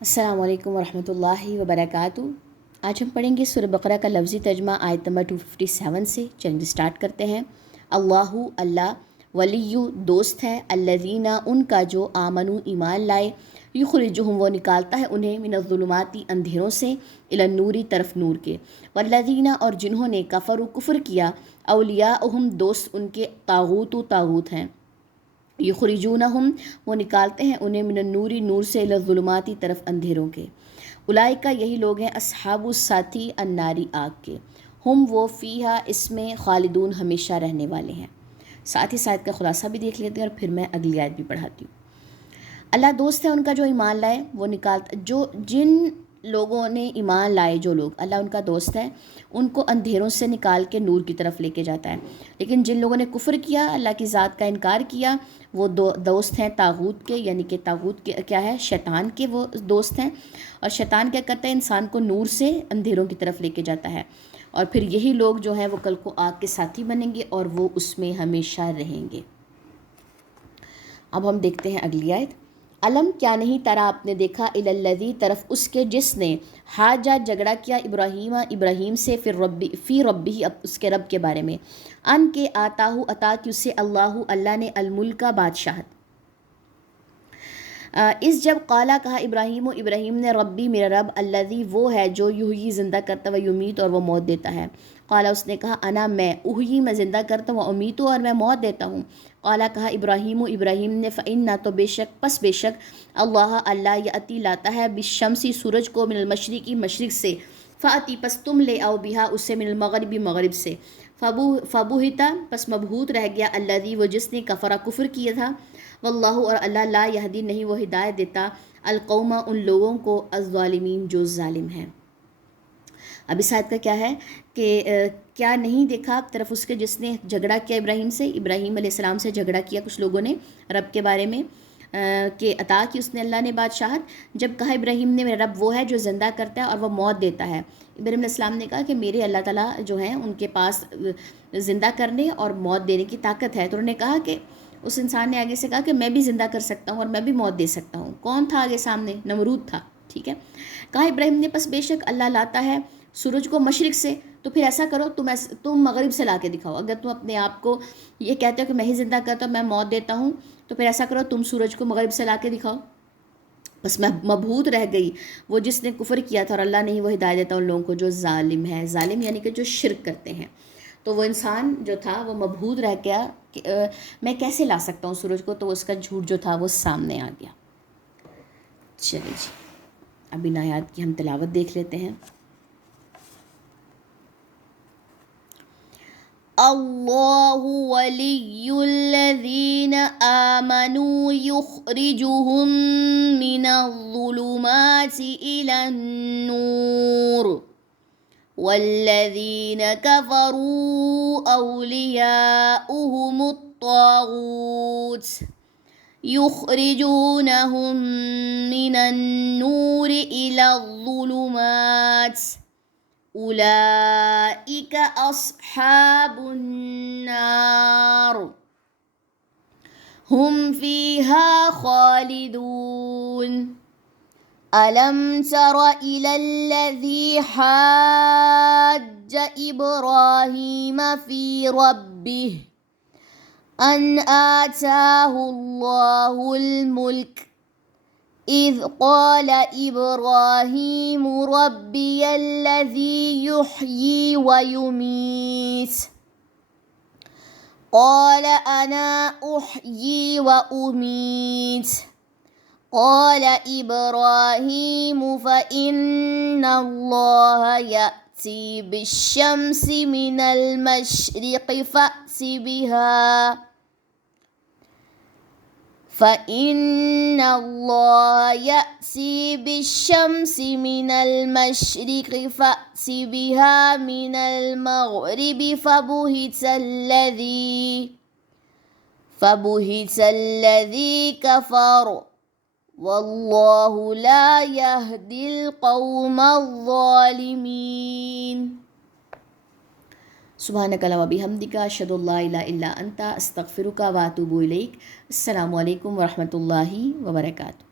السلام علیکم ورحمۃ اللہ وبرکاتہ۔ آج ہم پڑھیں گے سورہ بقرہ کا لفظی ترجمہ آیت نمبر 257 سے۔ چلیے سٹارٹ کرتے ہیں۔ اللہ اللہ ولی دوست ہے، الذین ان کا جو آمنو ایمان لائے، یخرجہم وہ نکالتا ہے انہیں من الظلمات اندھیروں سے الی النور طرف نور کے، والذین اور جنہوں نے کفروا کفر کیا، اولیاءہم دوست ان کے طاغوت ہیں، یخرجونہم وہ نکالتے ہیں انہیں من النور نور سے الی الظلمات طرف اندھیروں کے، اولئک یہی لوگ ہیں اصحاب الساتی الناری آگ کے، ہم وہ فیہا اس میں خالدون ہمیشہ رہنے والے ہیں۔ ساتھ ہی ساتھ کا خلاصہ بھی دیکھ لیتے ہیں اور پھر میں اگلی آیت بھی پڑھاتی ہوں۔ اللہ دوست ہے ان کا جو ایمان لائے، وہ نکالتا جن لوگوں نے ایمان لائے، جو لوگ اللہ ان کا دوست ہے، ان کو اندھیروں سے نکال کے نور کی طرف لے کے جاتا ہے۔ لیکن جن لوگوں نے کفر کیا، اللہ کی ذات کا انکار کیا، وہ دوست ہیں طاغوت کے، یعنی کہ طاغوت کے کیا ہے، شیطان کے وہ دوست ہیں۔ اور شیطان کیا کرتا ہے، انسان کو نور سے اندھیروں کی طرف لے کے جاتا ہے، اور پھر یہی لوگ جو ہیں وہ کل کو آگ کے ساتھی بنیں گے اور وہ اس میں ہمیشہ رہیں گے۔ اب ہم دیکھتے ہیں اگلی آیت۔ علم کیا نہیں ترا آپ نے دیکھا، الی الذی طرف اس کے جس نے حاجہ جھگڑا کیا ابراہیم سے فی ربہ اس کے رب کے بارے میں، ان کے آتاہ عطا کی اسے اللہ نے الملک بادشاہت، اس جب قالا کہا ابراہیم نے ربی میرا رب الذی وہ ہے جو یحیی زندہ کرتا و یمیت اور وہ موت دیتا ہے، قالا اس نے کہا انا میں احیی میں زندہ کرتا ہوں، امیت اور میں موت دیتا ہوں، قالا کہا ابراہیم نے فإنا تو بے شک اللہ یأتی لاتا ہے بالشمسی سورج کو من المشرقی مشرق سے، فاتی پس تم لے آؤ بہا اسے من المغربی مغرب سے، فبہتا پس مبہوت رہ گیا الذی وہ جس نے کفر کیا تھا، واللہ اور اللہ لا یہدی نہیں وہ ہدایت دیتا القوم ان لوگوں کو الظالمین جو ظالم ہیں۔ اب اس آیت کا کیا ہے کہ کیا نہیں دیکھا طرف اس کے جس نے جھگڑا کیا ابراہیم علیہ السلام سے جھگڑا کیا کچھ لوگوں نے رب کے بارے میں، کہ عطا کی اس نے اللہ نے بادشاہت، جب کہا ابراہیم نے میرا رب وہ ہے جو زندہ کرتا ہے اور وہ موت دیتا ہے۔ ابراہیم علیہ السلام نے کہا کہ میرے اللہ تعالیٰ جو ہیں ان کے پاس زندہ کرنے اور موت دینے کی طاقت ہے، تو انہوں نے کہا کہ اس انسان نے آگے سے کہا کہ میں بھی زندہ کر سکتا ہوں اور میں بھی موت دے سکتا ہوں۔ کون تھا آگے سامنے؟ نمرود تھا، ٹھیک ہے۔ کہا ابراہیم نے پس بے شک اللہ لاتا ہے سورج کو مشرق سے، تو پھر ایسا کرو تم مغرب سے لا کے دکھاؤ، اگر تم اپنے آپ کو یہ کہتے ہو کہ میں ہی زندہ کرتا ہوں میں موت دیتا ہوں، تو پھر ایسا کرو تم سورج کو مغرب سے لا کے دکھاؤ۔ بس میں مبہوت رہ گئی وہ جس نے کفر کیا تھا، اور اللہ نہیں وہ ہدایت دیتا ان لوگوں کو جو ظالم ہے، ظالم یعنی کہ جو شرک کرتے ہیں۔ تو وہ انسان جو تھا وہ مبہوت رہ گیا کہ میں کیسے لا سکتا ہوں سورج کو، تو اس کا جھوٹ جو تھا وہ سامنے آ گیا۔ چلیے جی، اب ان آیات کی ہم تلاوت دیکھ لیتے ہیں۔ اللہ ولی الذین آمنوا یخرجہم من الظلمات الی النور والذین کفروا اولیاؤہم الطاغوت یخرجونہم من النور الی الظلمات اولئک اصحاب النار ہم فیہا خالدون۔ ألم تر إلى الذي حاج إبراهيم في ربه أن آتاه الله الملك إذ قال إبراهيم ربي الذي يحيي ويميت قال أنا أحيي وأميت قال إبراهيم فإن الله يأتي بالشمس من المشرق فأت بها من المغرب فبهت الذي كفر واللہ لا یہدی القوم الظالمین۔ سبحانک اللہم و بحمدک اشہد ان لا الہ الا انت استغفرک و اتوب الیک۔ السلام علیکم ورحمۃ اللہ وبرکاتہ۔